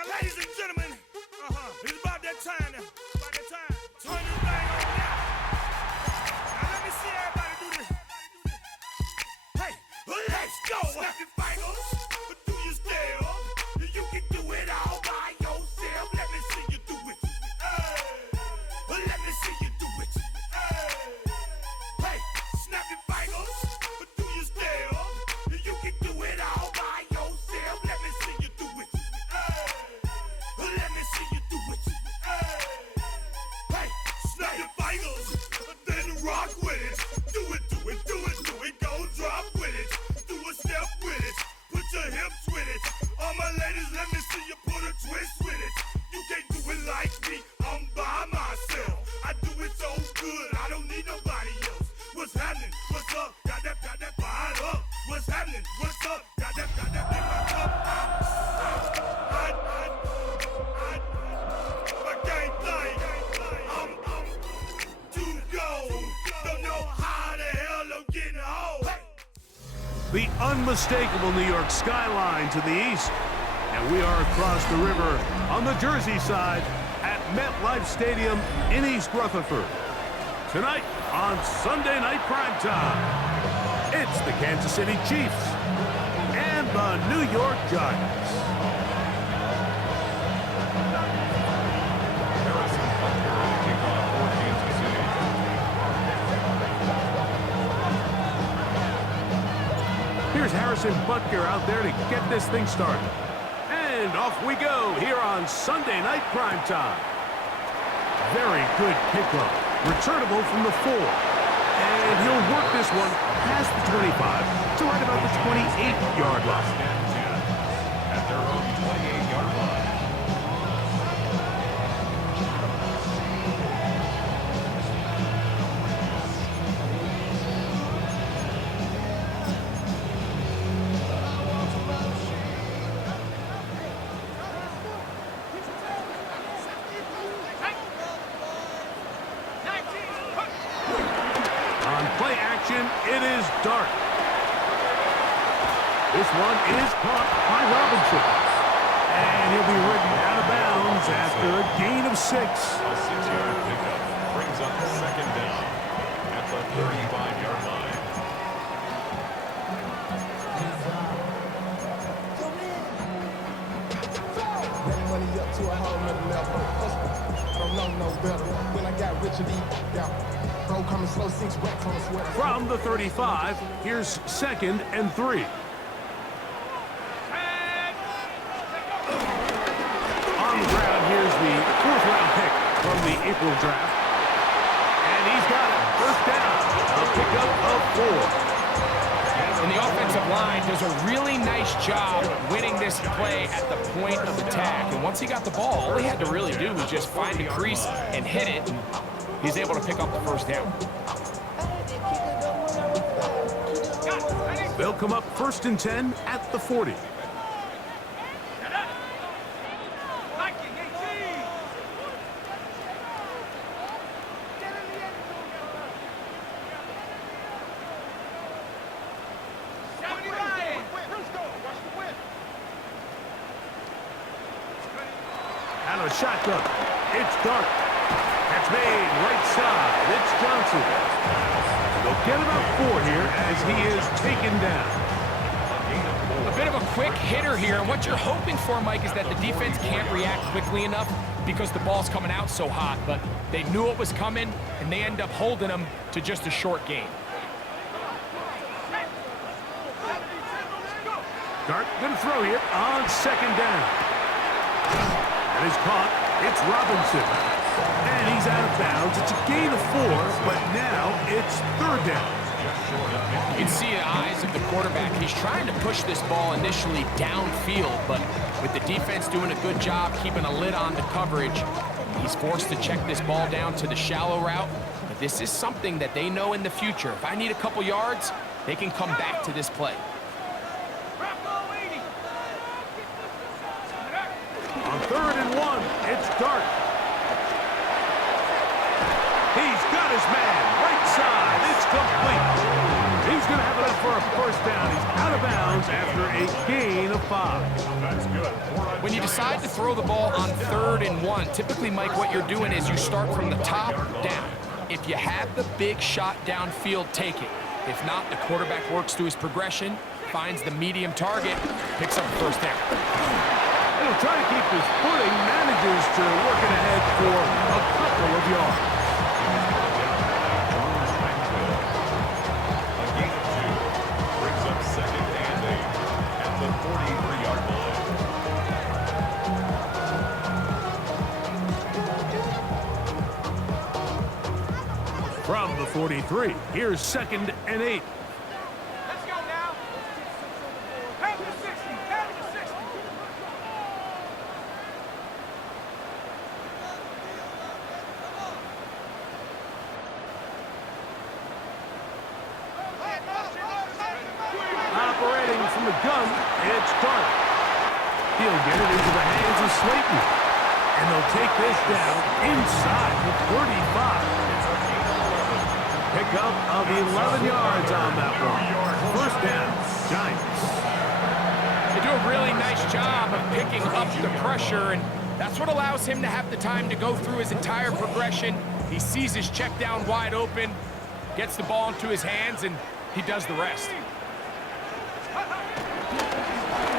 Now, ladies and gentlemen, it's about that time now. About that time. Turn this thing on now. Now, let me see everybody do this. Hey, let's go. Snap your fingers, but do you still? You can do it all by yourself. Let me see you do it. Let me see you do it. Hey, snap your fingers, but do you still? You can do it all by yourself. Let me see you do it. Let me see you do it. Hey, snap your fingers, then rock with it. Do it, do it, do it, do it. Go drop with it. Do a step with it. Put your hips with it. All my ladies, let me see you put a twist with it. You can't do it like me. I'm by myself. I do it so good. I don't need nobody else. What's happening? What's up? Got that fired up. What's happening? What's up? Got that in my cup. My game thing. I'm to go. Don't know how the hell I'm getting home. The unmistakable New York skyline to the east. And we are across the river on the Jersey side at MetLife Stadium in East Rutherford. Tonight on Sunday Night Primetime, it's the Kansas City Chiefs and the New York Giants. Here's Harrison Butker out there to get this thing started. And off we go here on Sunday Night Primetime. Very good kickoff. Returnable from the 4. And he'll work this one past the 25 to right about the 28-yard line. At their own 28-yard line. It is dark. This one is caught by Robinson. And he'll be ridden out of bounds after a gain of 6. A 6-yard pickup brings up the second down at the 35-yard line. Money up to a whole nother level. I don't know no better. When I got rich and bro coming slow, 6 racks on a sweater. From the 35, here's 2nd and 3. On the ground, here's the 4th-round pick from the April draft. And he's got it. First down. A pickup of 4. And the offensive line does a really nice job winning this play at the point of attack. And once he got the ball, all he had to really do was just find the crease and hit it. And he's able to pick up the first down. They'll come up 1st and 10 at the 40. Out of the shotgun. It's dark. That's made right side. It's Johnson. They'll get about 4 here as he is taken down. A bit of a quick hitter here, and what you're hoping for, Mike, is that the defense can't react quickly enough because the ball's coming out so hot, but they knew it was coming, and they end up holding them to just a short gain. Dart going to throw here on 2nd down. That is caught. It's Robinson. And he's out of bounds. It's a gain of 4, but now it's 3rd down. You can see the eyes of the quarterback. He's trying to push this ball initially downfield, but with the defense doing a good job keeping a lid on the coverage, he's forced to check this ball down to the shallow route. But this is something that they know in the future. If I need a couple yards, they can come back to this play. On 3rd and 1, it's Dart. He's got his man right side. It's complete. He's going to have enough for a first down. He's out of bounds after a gain of 5. That's good. When you decide to throw the ball on 3rd and 1, typically, Mike, what you're doing is you start from the top down. If you have the big shot downfield, take it. If not, the quarterback works through his progression, finds the medium target, picks up the first down. And he'll try to keep his footing, manages to work it ahead for a couple of yards. A gain of 2 brings up 2nd and 8 at the 43-yard line. From the 43, here's 2nd and 8. Let's go now. Have the 60. Have the 60. Operating from the gun, it's Dart. He'll get it into the hands of Slayton. And they'll take this down inside the 35. Pickup of 11 yards on that one. First down, Giants. They do a really nice job of picking up the pressure, and that's what allows him to have the time to go through his entire progression. He sees his check down wide open, gets the ball into his hands, and he does the rest. A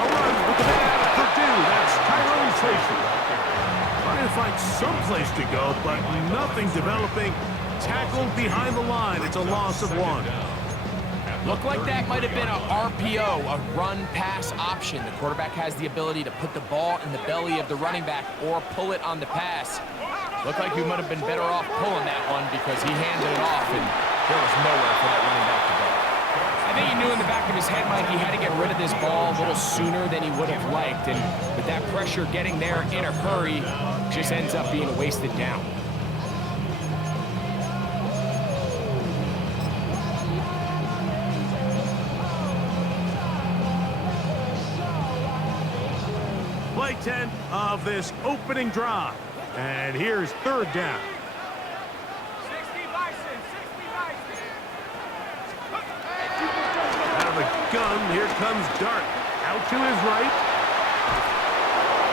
run with the man out of Purdue. That's Tyrone Tracy. Trying to find some place to go, but nothing developing. Tackled behind the line. It's a loss of 1. Looked like that might have been a RPO, a run-pass option. The quarterback has the ability to put the ball in the belly of the running back or pull it on the pass. Looked like he might have been better off pulling that one because he handed it off, and there was nowhere for that running back to go. I think he knew in the back of his head, Mike, he had to get rid of this ball a little sooner than he would have liked, and with that pressure getting there in a hurry, just ends up being a wasted down. Play 10 of this opening drive. And here's 3rd down. 60 Bison. 60 Bison. Out of the gun, here comes Dart. Out to his right.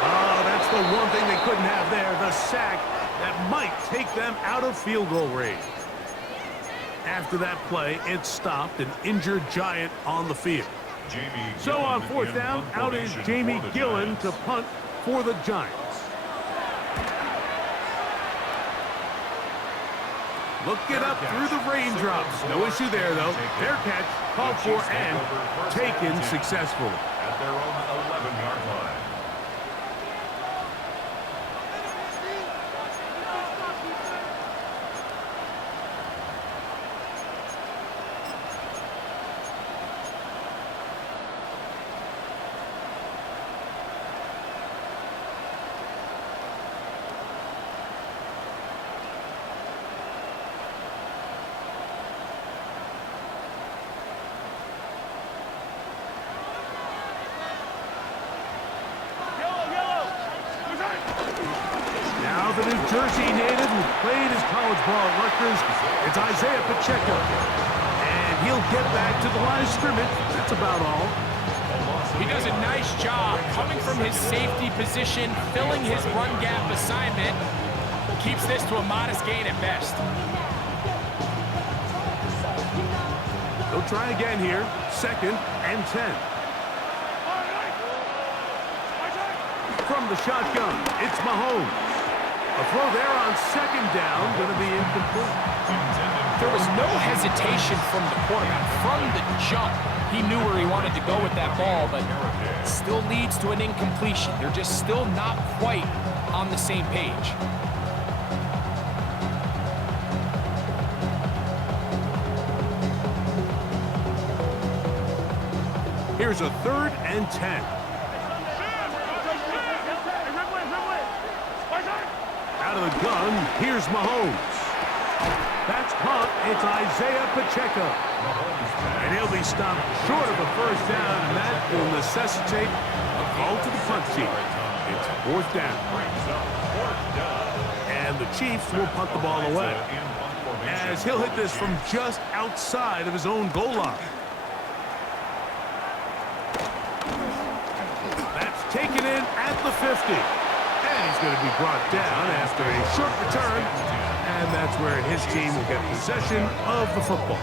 Oh, that's the one thing they couldn't have there, the sack that might take them out of field goal range. After that play, it stopped an injured Giant on the field. So on 4th down, out is Jamie Gillen to punt for the Giants. Looking up through the raindrops. No issue there, though. Fair catch, called for, and taken successfully. At their own 11-yard line. The New Jersey native who played his college ball at Rutgers, it's Isaiah Pacheco. And he'll get back to the line of scrimmage. That's about all. He does a nice job coming from his safety position, filling his run gap assignment. Keeps this to a modest gain at best. They'll try again here. 2nd and 10. From the shotgun, it's Mahomes. A throw there on 2nd down, going to be incomplete. There was no hesitation from the quarterback. From the jump, he knew where he wanted to go with that ball, but it still leads to an incompletion. They're just still not quite on the same page. Here's a 3rd and 10. Out of the gun, here's Mahomes. That's punt. It's Isaiah Pacheco. And he'll be stopped short of a first down, and that will necessitate a call to the punt team. It's 4th down. And the Chiefs will punt the ball away, as he'll hit this from just outside of his own goal line. And he's going to be brought down after a short return. And that's where his team will get possession of the football.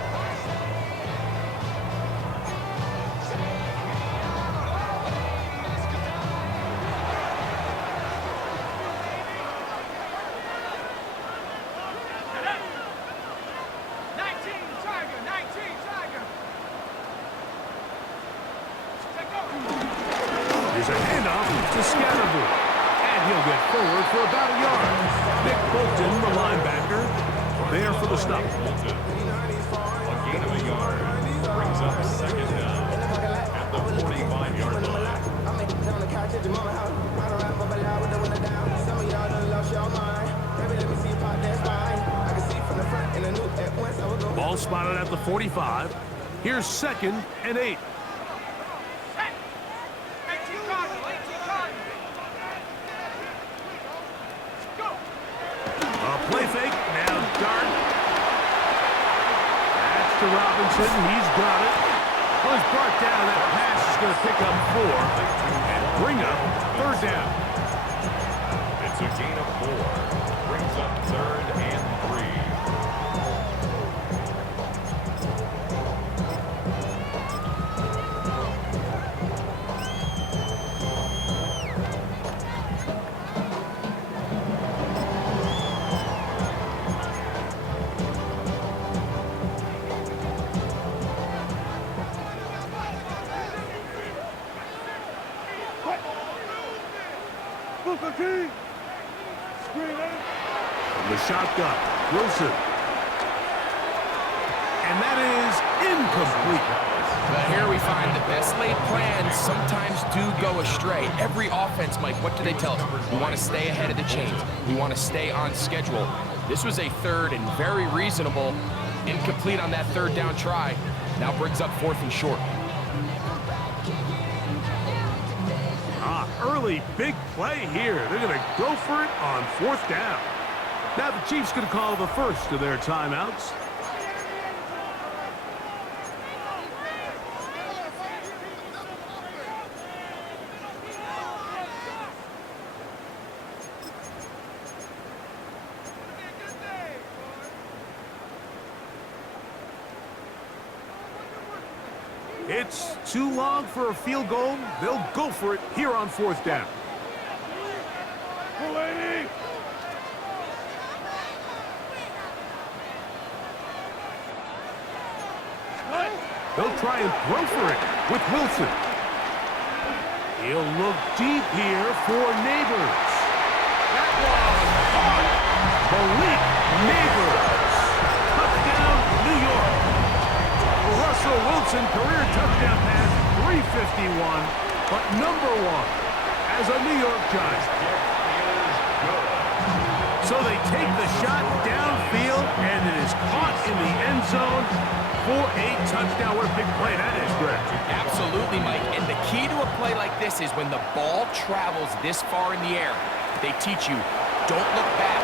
Here's a handoff to Scatterboot. And he'll get forward for about a yard. Nick Bolton, the linebacker, there for the stop. A gain of a yard. Brings up second down at the 45-yard line. Ball spotted at the 45. Here's 2nd and 8. Play fake, now dart. That's to Robinson, he's got it. Well, he's brought down, that pass is going to pick up 4 and bring up 3rd down. It's a gain of 4. Brings up 3rd and 3. From the shotgun, Wilson. And that is incomplete. But here we find the best laid plans sometimes do go astray. Every offense, Mike, what do they tell us? We want to stay ahead of the chains. We want to stay on schedule. This was a 3rd and very reasonable. Incomplete on that 3rd down try. Now brings up 4th and short. Early big play here. They're going to go for it on 4th down. Now the Chiefs going to call the first of their timeouts. It's too long for a field goal. They'll go for it here on 4th down. They'll try and throw for it with Wilson. He'll look deep here for Neighbors. That one caught. Malik Neighbors. Touchdown, New York. Russell Wilson, career touchdown pass, 351, but number 1 as a New York Giant. So they take the shot downfield, and it is caught in the end zone for a touchdown. What a big play that is, Greg. Absolutely, Mike. And the key to a play like this is when the ball travels this far in the air, they teach you, don't look back,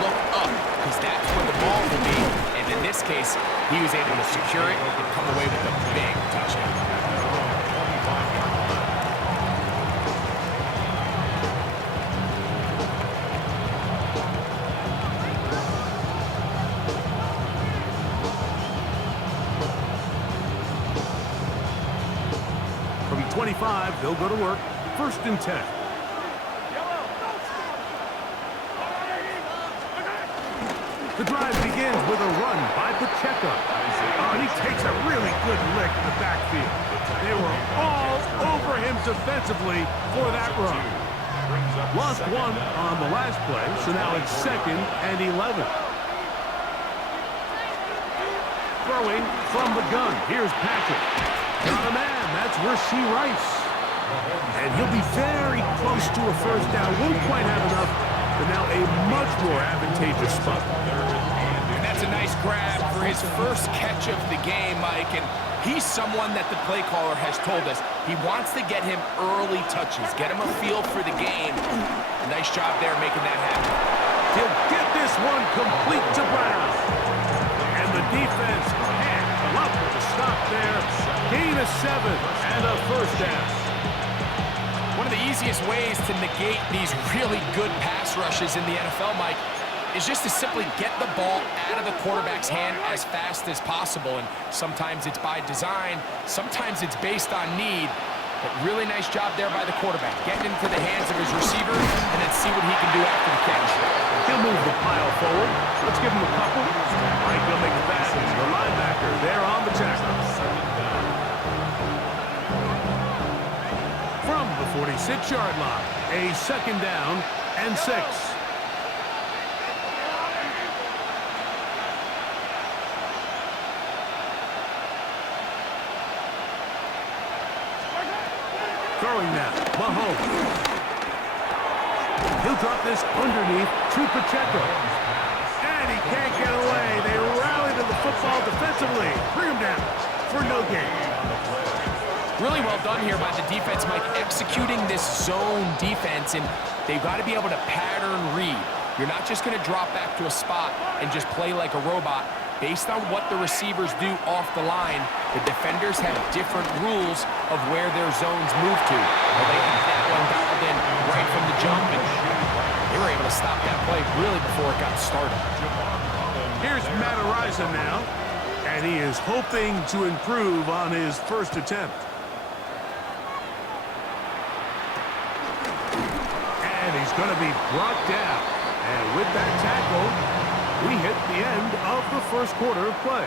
look up, because that's where the ball will be. And in this case, he was able to secure it and come away with a big touchdown. From 25, they'll go to work. 1st and 10. The drive begins with a run by Pacheco. And he takes a really good lick in the backfield. They were all over him defensively for that run. Lost 1 on the last play, so now it's 2nd and 11. Throwing from the gun. Here's Patrick. Got a man. That's Rasheed Rice. And he'll be very close to a 1st down. Won't quite have enough, but now a much more advantageous spot. And that's a nice grab for his first catch of the game, Mike. And he's someone that the play caller has told us he wants to get him early touches, get him a feel for the game. Nice job there making that happen. He'll get this one complete to Brown. And the defense can't love to stop there. Gain of 7 and a 1st down. One of of the easiest ways to negate these really good pass rushes in the NFL, Mike, is just to simply get the ball out of the quarterback's hand as fast as possible. And sometimes it's by design, sometimes it's based on need. But really nice job there by the quarterback, getting into the hands of his receiver and then see what he can do after the catch. He'll move the pile forward. Let's give him a couple. Michael McFadden, the linebacker, there on the tackle. From the 46-yard line, a second down and 6. Throwing now, Mahomes. He'll drop this underneath to Pacheco. And he can't get away. They rally to the football defensively. Bring him down for no gain. Really well done here by the defense, Mike, executing this zone defense, and they've got to be able to pattern read. You're not just going to drop back to a spot and just play like a robot. Based on what the receivers do off the line, the defenders have different rules of where their zones move to. Well, they had that one dialed in right from the jump, and they were able to stop that play really before it got started. Here's Matt Araiza now, and he is hoping to improve on his first attempt. And he's going to be brought down. And with that tackle, we hit the end of the first quarter of play.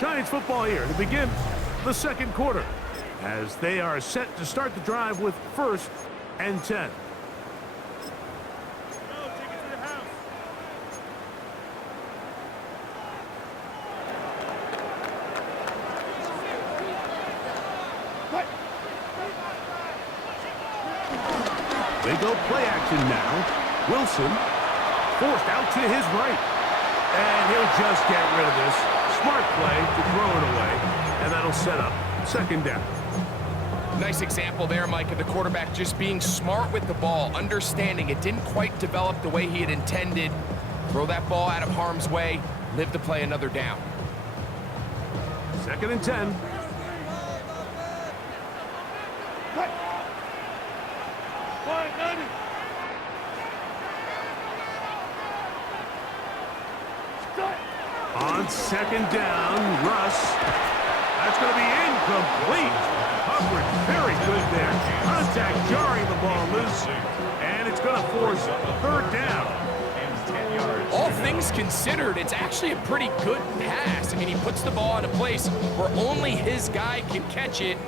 Giants football here to begin the second quarter as they are set to start the drive with 1st and 10. They go play action now. Wilson forced out to his right. And he'll just get rid of this. Smart play to throw it away. And that'll set up second down. Nice example there, Mike, of the quarterback just being smart with the ball, understanding it didn't quite develop the way he had intended. Throw that ball out of harm's way, live to play another down. 2nd and 10. On 2nd down, Russ. That's going to be incomplete. Coverage very good there. Contact jarring the ball loose. And it's going to force 3rd down. All things considered, it's actually a pretty good pass. I mean, he puts the ball in a place where only his guy can catch it.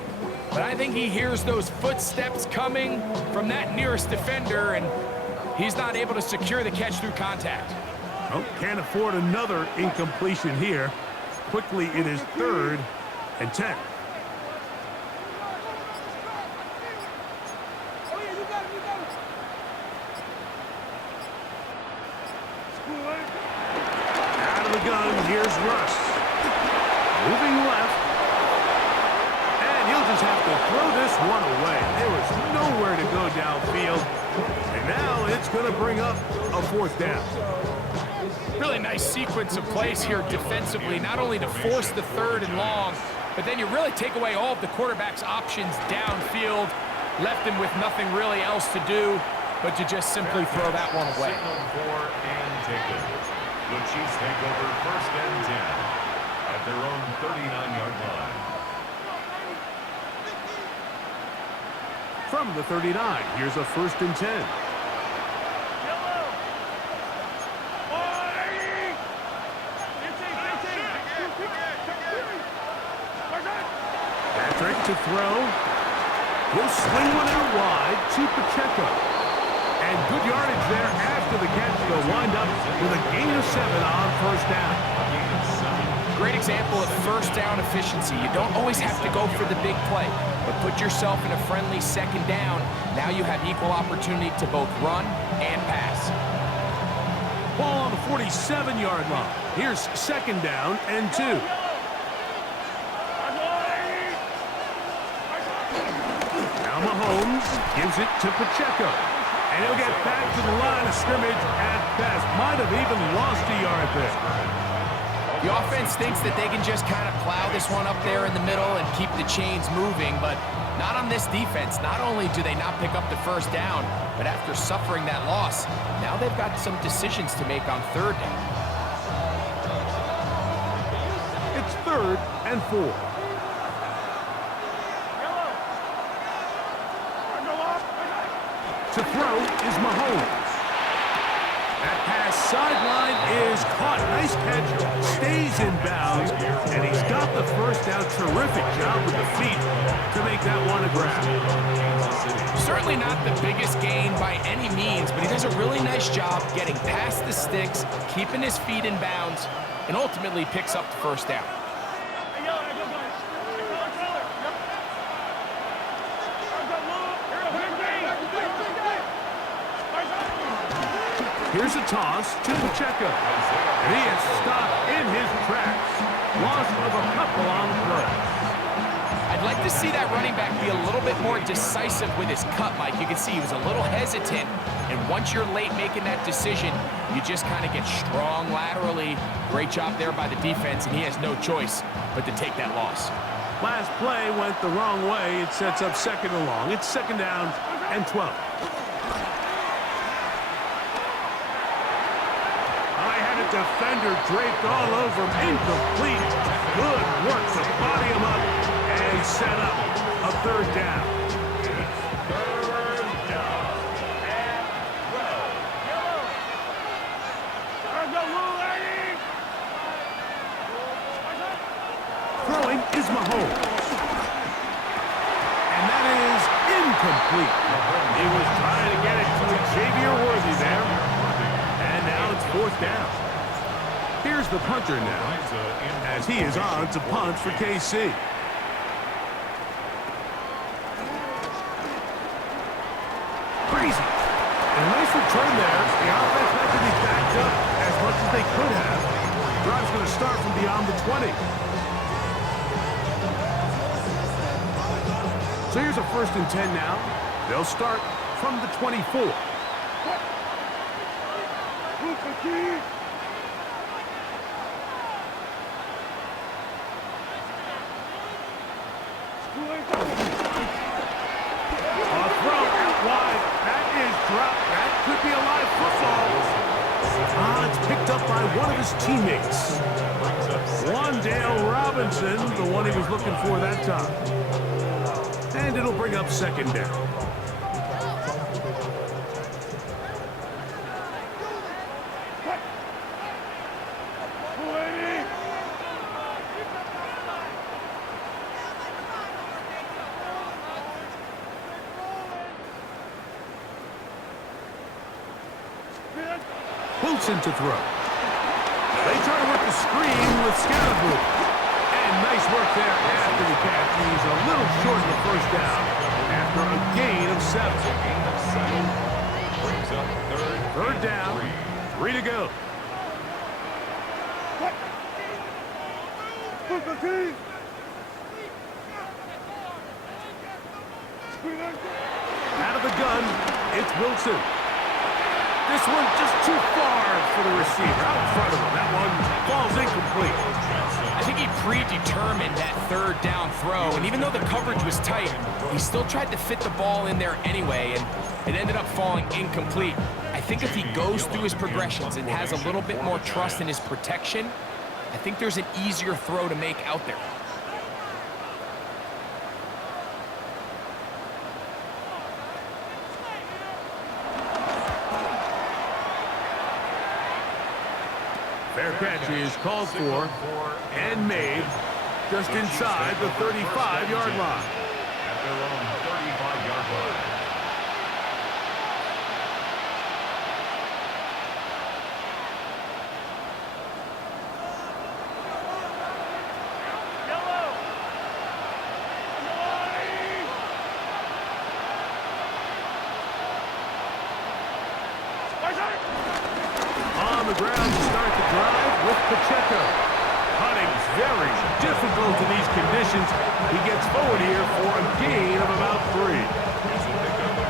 But I think he hears those footsteps coming from that nearest defender, and he's not able to secure the catch through contact. Oh, can't afford another incompletion here. Quickly, it is 3rd and 10. Out of the gun, here's Russ. Moving left. And he'll just have to throw this one away. There was nowhere to go downfield. And now it's going to bring up a 4th down. Really nice sequence of plays here defensively, not only to force the 3rd and long, but then you really take away all of the quarterback's options downfield, left him with nothing really else to do but to just simply throw that one away. Signal for and take it. The Chiefs take over 1st and 10 at their own 39-yard line. From the 39, here's a 1st and 10. Patrick to throw. He'll swing one out wide to Pacheco. And good yardage there after the catch. They'll wind up with a gain of 7 on 1st down. Great example of 1st down efficiency. You don't always have to go for the big play, but put yourself in a friendly 2nd down. Now you have equal opportunity to both run and pass. Ball on the 47-yard line. Here's 2nd down and 2. Now Mahomes gives it to Pacheco. And he'll get back to the line of scrimmage at best. Might have even lost a yard there. The offense thinks that they can just kind of plow this one up there in the middle and keep the chains moving, but Not on this defense. Not only do they not pick up the first down, but after suffering that loss, now they've got some decisions to make on third down. It's 3rd and 4. To throw is Mahomes. That pass sideline is caught. Nice catch. Stays in bounds. And he's got the first down. Terrific job with the feet to make that one a grab. Certainly not the biggest gain by any means, but he does a really nice job getting past the sticks, keeping his feet in bounds, and ultimately picks up the first down. Here's a toss to Pacheco. And he is stopped in his tracks. Loss of a couple on the play. I'd like to see that running back be a little bit more decisive with his cut, Mike. You can see he was a little hesitant, and once you're late making that decision, you just kind of get strong laterally. Great job there by the defense, and he has no choice but to take that loss. Last play went the wrong way. It sets up 2nd and long. It's 2nd down and 12. Defender draped all over him. Incomplete. Good work to body him up and set up a 3rd down. 3rd down and 12. Throwing is Mahomes. And that is incomplete. He was trying to get it to Xavier Worthy there. And now it's 4th down. Here's the punter now, as he is on to punt for KC. Crazy. And a nice return there. The offense had to be backed up as much as they could have. Drive's going to start from beyond the 20. So here's a 1st and 10 now. They'll start from the 24. It's picked up by one of his teammates. Wandale Robinson, the one he was looking for that time. And it'll bring up 2nd down. Wilson to throw. They try to work the screen with Scatterboo. And nice work there after the catch. He's a little short of the first down after a gain of 7. Brings up 3rd down. 3 to go. Out of the gun, it's Wilson. This one just too far for the receiver. Out in front of him. That one falls incomplete. I think he predetermined that 3rd down throw, and even though the coverage was tight, he still tried to fit the ball in there anyway, and it ended up falling incomplete. I think if he goes through his progressions and has a little bit more trust in his protection, I think there's an easier throw to make out there. Fair catch is called for and made just inside the 35-yard line. At their own 35-yard line. On the ground to start the drive with Pacheco. Hunting's very difficult in these conditions. He gets forward here for a gain of about 3.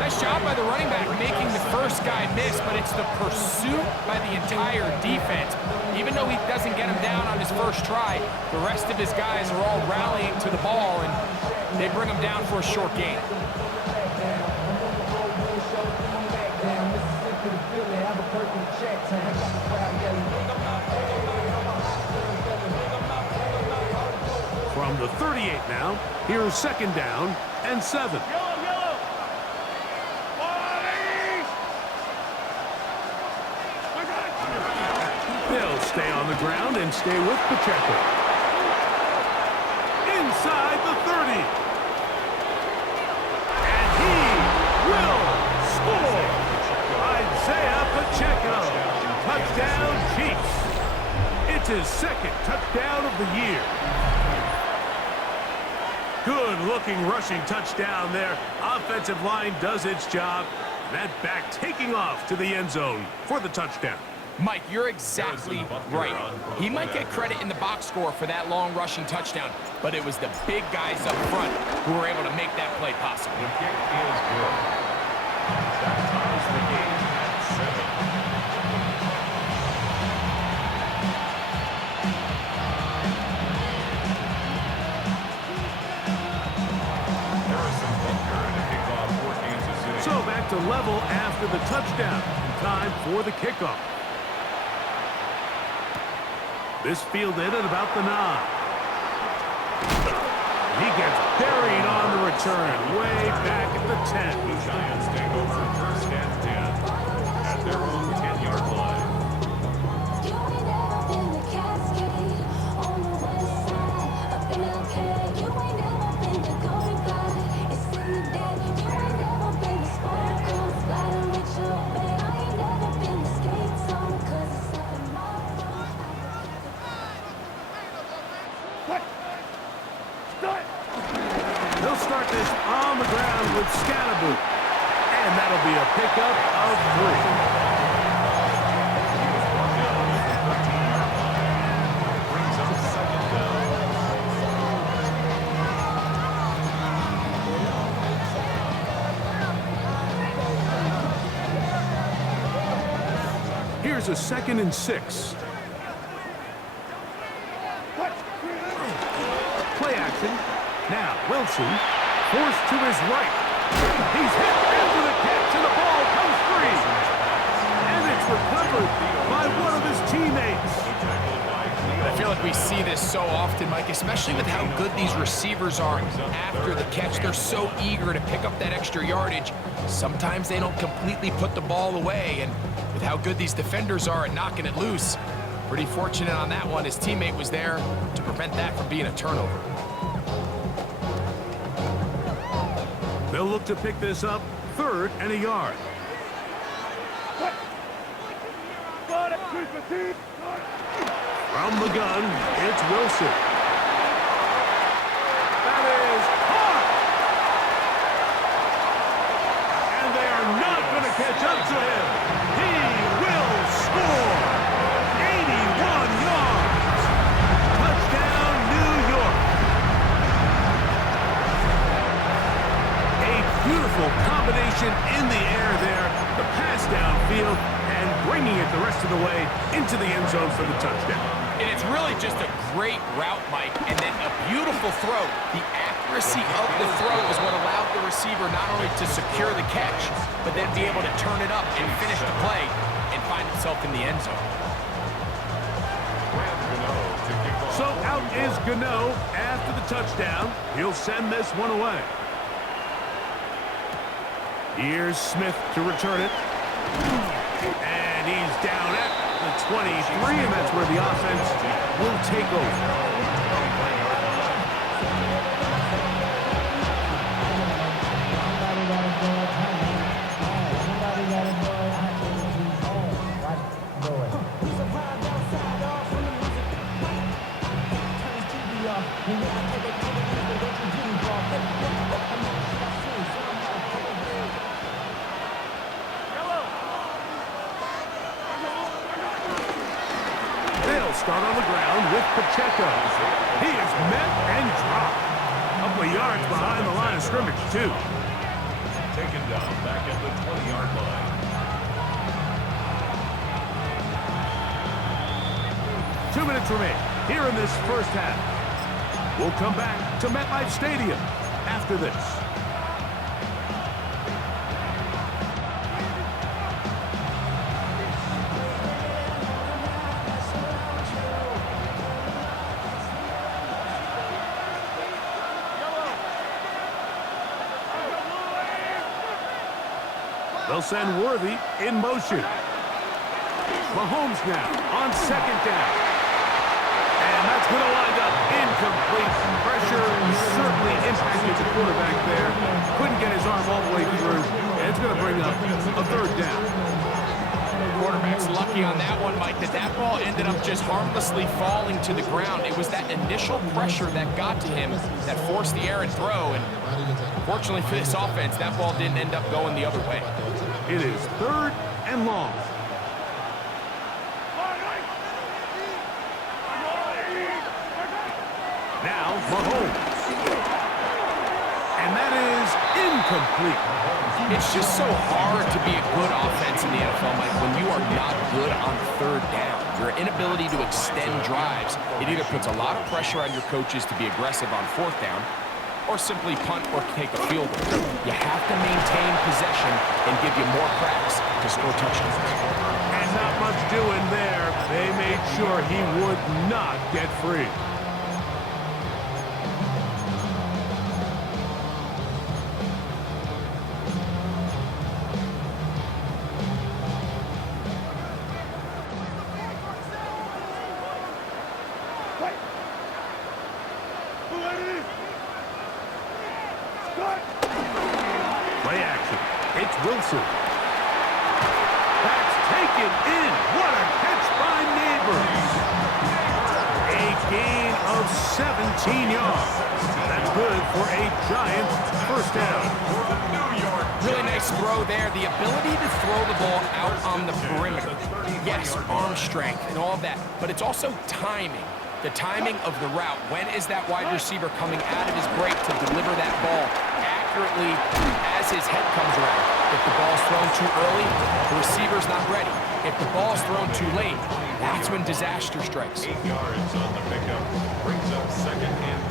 Nice job by the running back making the first guy miss, but it's the pursuit by the entire defense. Even though he doesn't get him down on his first try, the rest of his guys are all rallying to the ball, and they bring him down for a short gain. From the 38 now, here's second down and 7. They'll stay on the ground and stay with Pacheco. Inside the 30. And he will score. Isaiah Pacheco. Touchdown Chiefs. It's his second touchdown of the year. Good-looking rushing touchdown there. Offensive line does its job. That back taking off to the end zone for the touchdown. Mike, you're exactly right. He might get credit in the box score for that long rushing touchdown, but it was the big guys up front who were able to make that play possible. The kick is good. That ties the game at 7. So back to level after the touchdown. Time for the kickoff. This fielded at about the 9. He gets buried on the return, way back at the 10. The Giants take over first and 10 at their own 10-yard line. They'll start this on the ground with Scatterboot. And that'll be a pickup of 3. Brings up second down. Here's a 2nd and 6. Play action. Now, Wilson, forced to his right. He's hit into the catch, and the ball comes free. And it's recovered by one of his teammates. I feel like we see this so often, Mike, especially with how good these receivers are after the catch. They're so eager to pick up that extra yardage. Sometimes they don't completely put the ball away, and with how good these defenders are at knocking it loose, pretty fortunate on that one. His teammate was there to prevent that from being a turnover. They'll look to pick this up 3rd and a yard. From the gun, it's Wilson. That is caught! And they are not going to catch up to him. He will score! 81 yards! Touchdown, New York! A beautiful combination in the air there. The pass downfield and bringing it the rest of the way into the end zone for the touchdown. And it's really just a great route, Mike, and then a beautiful throw. The accuracy of the throw is what allowed the receiver not only to secure the catch, but then be able to turn it up and finish the play and find himself in the end zone. So out is Gano after the touchdown. He'll send this one away. Here's Smith to return it. And he's down at the 23, and that's where the offense will take over. Start on the ground with Pacheco. He is met and dropped. A couple of yards behind the line of scrimmage, too. taken down back at the 20-yard line. Two minutes remain here in this first half. We'll come back to MetLife Stadium after this. They'll send Worthy in motion. Mahomes now on second down. And that's going to wind up incomplete. Pressure certainly impacted the quarterback there. Couldn't get his arm all the way through. And it's going to bring up a third down. Quarterback's lucky on that one, Mike, that ball ended up just harmlessly falling to the ground. It was that initial pressure that got to him that forced the errant throw. And fortunately for this offense, that ball didn't end up going the other way. It is third and long. Now Mahomes. And that is incomplete. It's just so hard to be a good offense in the NFL, Mike, when you are not good on third down. Your inability to extend drives, it either puts a lot of pressure on your coaches to be aggressive on fourth down or simply punt or take a field goal. You have to maintain possession and give you more cracks to score touchdowns. And not much doing there. They made sure he would not get free. Play action. It's Wilson. That's taken in. What a catch by Neighbors. A gain of 17 yards. That's good for a Giants first down. Really nice throw there. The ability to throw the ball out on the perimeter. Yes, arm strength and all of that, but it's also timing. The timing of the route. When is that wide receiver coming out of his break to deliver that ball accurately as his head comes around? If the ball's thrown too early, the receiver's not ready. If the ball's thrown too late, that's when disaster strikes. 8 yards on the pickup. Brings up 2nd and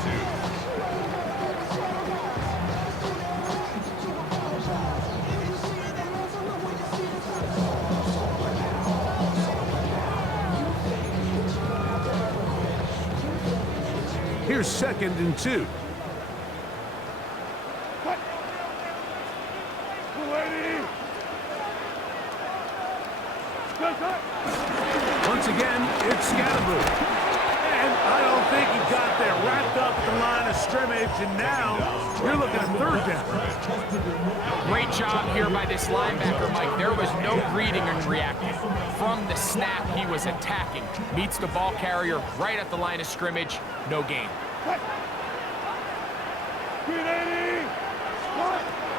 2. Here's 2nd and 2. Once again, it's Scatterboo. And I don't think he got there. Wrapped up at the line of scrimmage, and now you're looking at third down. Great job here by this linebacker, Mike. There was no reading and reacting. From the snap, he was attacking. Meets the ball carrier right at the line of scrimmage. No gain.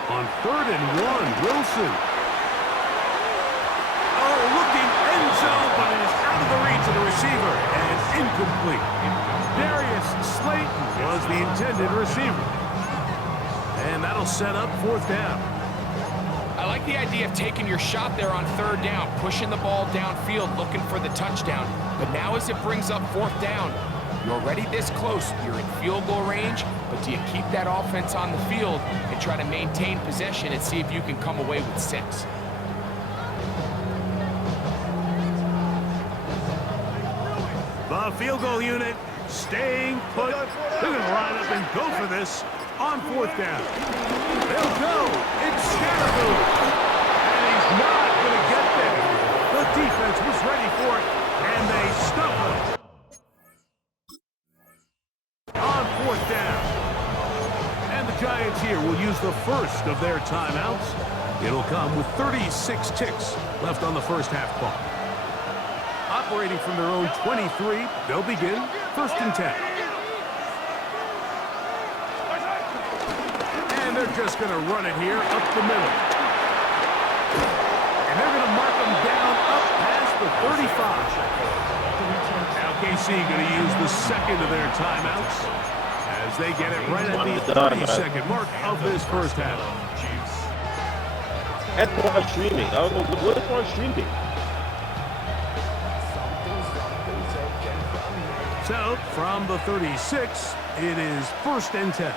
On 3rd and 1, Wilson. Oh, looking end zone, but it is out of the reach of the receiver and incomplete. Darius Slayton was the intended receiver. And that'll set up 4th down. I like the idea of taking your shot there on 3rd down, pushing the ball downfield, looking for the touchdown. But now as it brings up 4th down, you're already this close. You're in field goal range, but do you keep that offense on the field and try to maintain possession and see if you can come away with 6? The field goal unit staying put. They're going to line up and go for this on 4th down. They'll go. It's Scatterboo. And he's not going to get there. The defense was ready for it, and they stuff it. On 4th down. And the Giants here will use the first of their timeouts. It'll come with 36 ticks left on the first half clock. Operating from their own 23, they'll begin 1st and 10. And they're just going to run it here up the middle. And they're going to mark them down up past the 35. Now KC going to use the second of their timeouts as they get it right at the 30-second mark of this first half. That's why I'm streaming. I don't know what is why I'm streaming. So, from the 36, it is 1st and 10.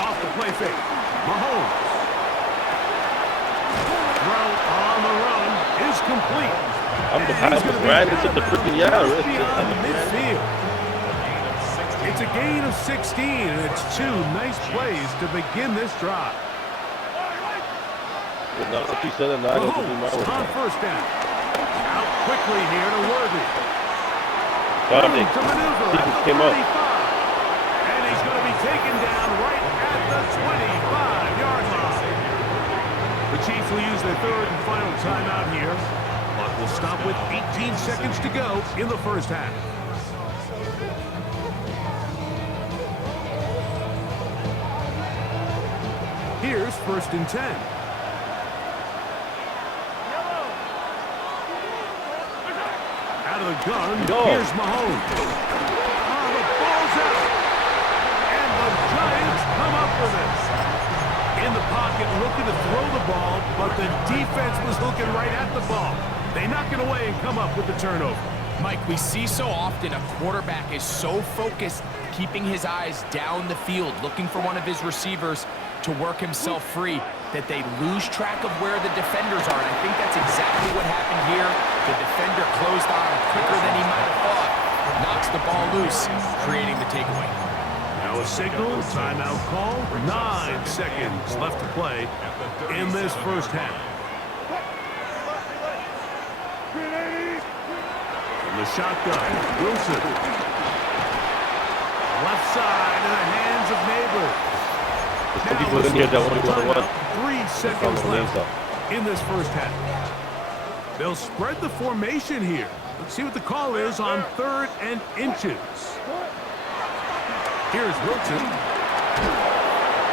Off the play fake. Mahomes. Throw on the run is complete. I'm ran into the freaking yard. Beyond midfield. It's a gain of 16, and it's 2 nice plays to begin this drive. Mahomes on 1st down. Out quickly here to Worthy. Room to maneuver at the 35. And he's going to be taken down right at the 25-yard line. The Chiefs will use their 3rd and final timeout here. Clock will stop with 18 seconds to go in the 1st half. Here's 1st and 10. Out of the gun, here's Mahomes. Oh, the ball's out. And the Giants come up with it. In the pocket, looking to throw the ball, but the defense was looking right at the ball. They knock it away and come up with the turnover. Mike, we see so often a quarterback is so focused, keeping his eyes down the field, looking for one of his receivers to work himself free, that they lose track of where the defenders are. And I think that's exactly what happened here. The defender closed on him quicker than he might have thought. Knocks the ball loose, creating the takeaway. Now a signal, timeout call. 9 seconds left to play in this 1st half. From the shotgun, Wilson. Left side in the hands of Neighbors. Some people in here that want to run. 3 seconds left in this 1st half. They'll spread the formation here. Let's see what the call is on 3rd and inches. Here's Wilson.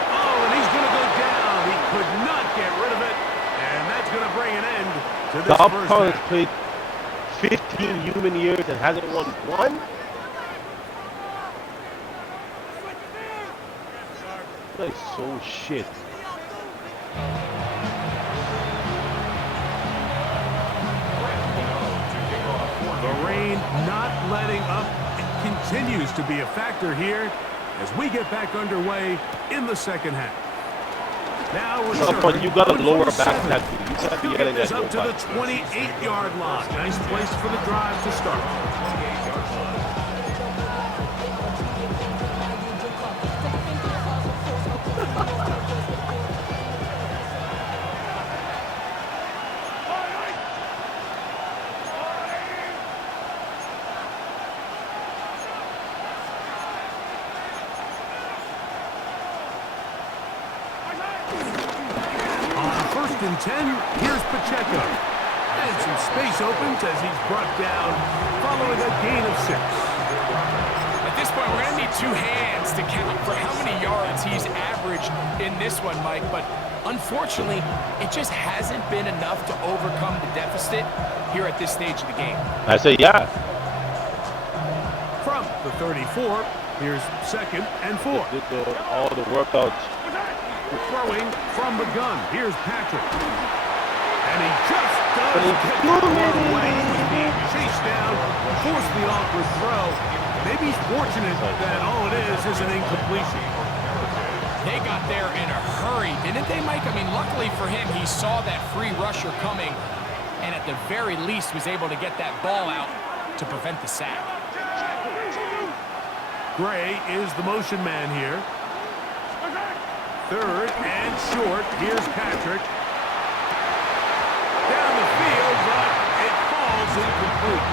Oh, and he's going to go down. He could not get rid of it. And that's going to bring an end to this 1st half. Played 15 human years and hasn't won one? That's so shit. The rain not letting up. It continues to be a factor here as we get back underway in the 2nd half. Now we're you got to lower back that. He'll get this up to the 28-yard line. Nice place for the drive to start. And 10, here's Pacheco. And some space opens as he's brought down following a gain of 6. At this point, we're going to need 2 hands to count for how many yards he's averaged in this one, Mike. But unfortunately, it just hasn't been enough to overcome the deficit here at this stage of the game. I say yeah. From the 34, here's 2nd and 4. All the workouts. Throwing from the gun. Here's Patrick. And he just does get the ball away. He's being chased down, forced the awkward throw. Maybe he's fortunate that all it is an incompletion. They got there in a hurry, didn't they, Mike? I mean, luckily for him, he saw that free rusher coming, and at the very least was able to get that ball out to prevent the sack. Gray is the motion man here. 3rd and short. Here's Patrick. Down the field, but it falls incomplete.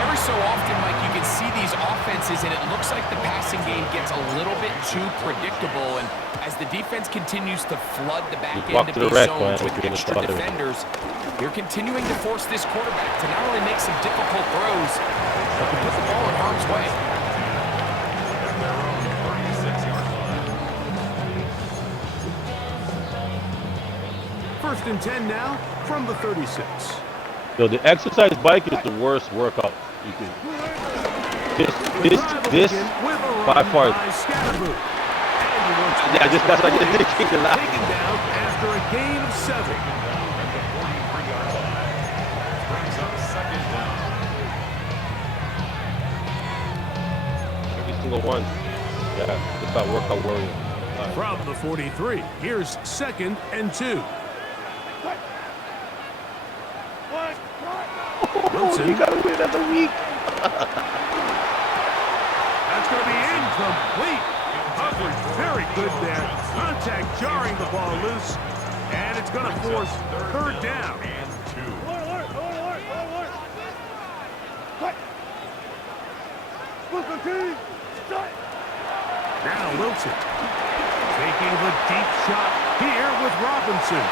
Every so often, Mike, you can see these offenses, and it looks like the passing game gets a little bit too predictable. And as the defense continues to flood the back end of these zones with extra defenders, you're continuing to force this quarterback to not only make some difficult throws, but to put the ball in harm's way. 1st and 10 now from the 36. Yo, the exercise bike is the worst workout you can. This by far. And Yeah, that's what I just did. taken down after a gain of 7. At the 43-yard line. Brings up second down. Every single one. Yeah, just not work out worrying. From the 43, here's 2nd and 2. Wilson. You gotta win another week. That's going to be incomplete. Coverage very good there. Contact jarring the ball loose. And it's going to force 3rd down. And 2. Now Wilson taking the deep shot here with Robinson.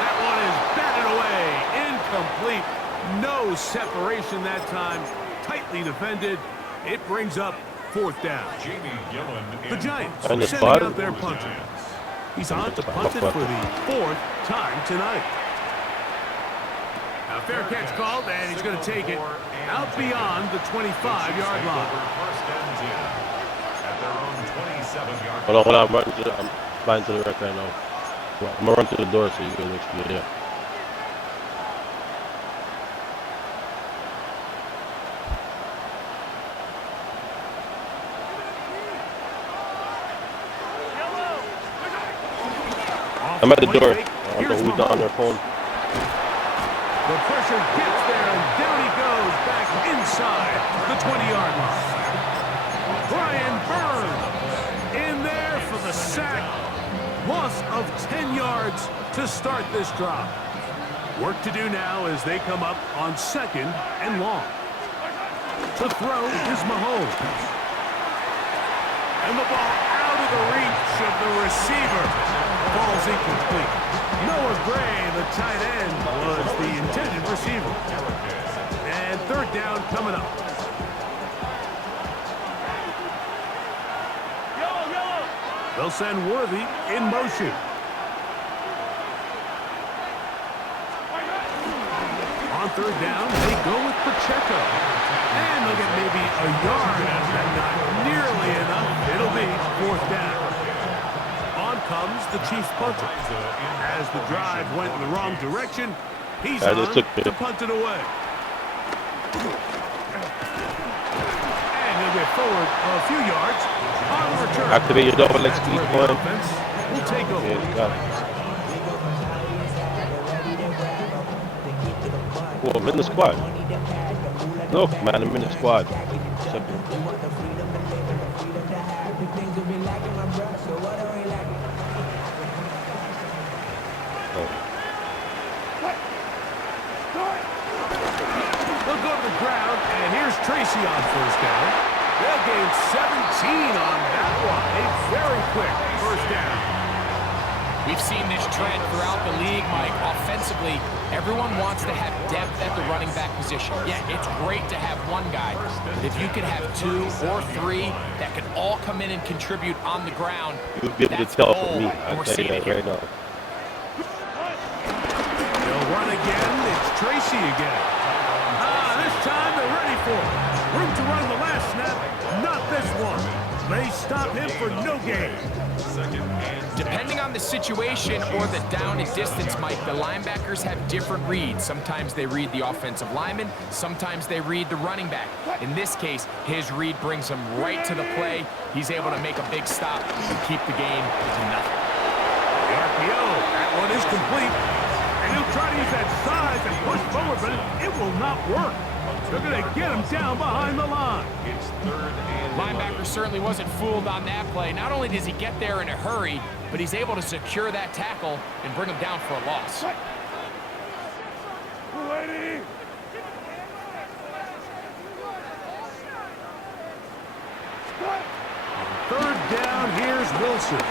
That one is batted away. Incomplete. No separation that time. Tightly defended. It brings up 4th down. Jamie Gillen. The Giants And the sending bud. out their punter. He's on to punt it for the 4th time tonight. A fair catch called, and he's going to take it out beyond the 25-yard line. First and 10. At their own 27-yard line. Hold on. I'm flying to the rec right now. I'm gonna run through the door so you can look through there. I'm at the door. I don't know who's on their phone. The pressure gets there, and down he goes back inside the 20-yard line. Brian Burns in there for the sack. Loss of 10 yards to start this drive. Work to do now as they come up on 2nd and long. To throw is Mahomes. And the ball out of the reach of the receiver. Ball's incomplete. Noah Gray, the tight end, was the intended receiver. And 3rd down coming up. They'll send Worthy in motion. On 3rd down, they go with Pacheco. And they'll get maybe a yard out of that. Not nearly enough. It'll be 4th down. On comes the Chiefs punter. As the drive went in the wrong direction, he's on to punt it away. And he'll get forward a few yards on return. Activate your double leg speed one. We'll take over. Yeah, got it. Cool, I'm in the squad. Look, man, I'm in the squad. They'll go to the ground, and here's Tracy on 1st down. They'll gain 17 on that one. A very quick 1st down. We've seen this trend throughout the league, Mike. Offensively, everyone wants to have depth at the running back position. Yeah, it's great to have one guy, but if you could have 2 or 3 that can all come in and contribute on the ground, You'll be able to tell from me. I'll tell you that right now. They'll run again. It's Tracy again. This time they're ready for it. Room to run the last snap. Not this one. They stop him for no gain. Depending on the situation or the down and distance, Mike, the linebackers have different reads. Sometimes they read the offensive lineman. Sometimes they read the running back. In this case, his read brings him right to the play. He's able to make a big stop and keep the game to nothing. The RPO, that one is complete. And he'll try to use that size and push forward, but it will not work. They're going to get him down behind the line. It's 3rd and Linebacker certainly wasn't fooled on that play. Not only does he get there in a hurry, but he's able to secure that tackle and bring him down for a loss. Third down, here's Wilson.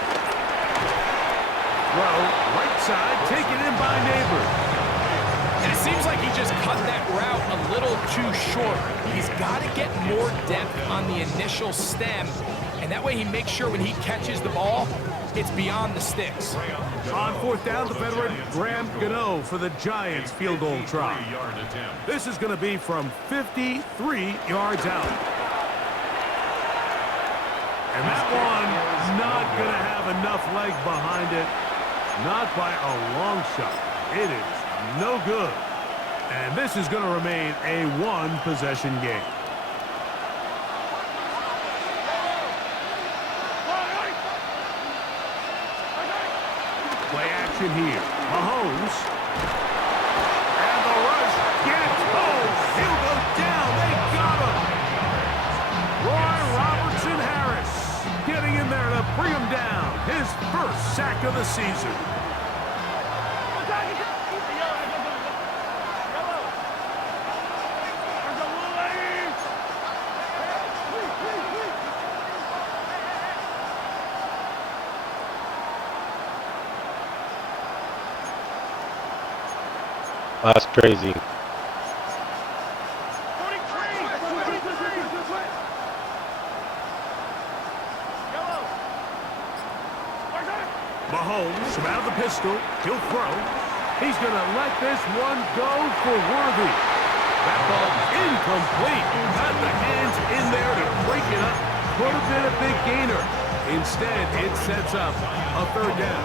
Throw, right side, taken in by Neighbors. And it seems like he just cut that route a little too short. He's got to get more depth on the initial stem, and that way he makes sure when he catches the ball, it's beyond the sticks. On 4th down, the veteran Graham Gano for the Giants field goal try. This is going to be from 53 yards out. And that one not going to have enough leg behind it. Not by a long shot. It is no good. And this is going to remain a one-possession game. Play action here. Mahomes. And the rush gets home. He'll go down. They got him. Roy Robertson Harris getting in there to bring him down. His first sack of the season. That's crazy. Mahomes from out of the pistol. He'll throw. He's going to let this one go for Worthy. That ball incomplete. Got the hands in there to break it up. Could have been a big gainer. Instead, it sets up a third down.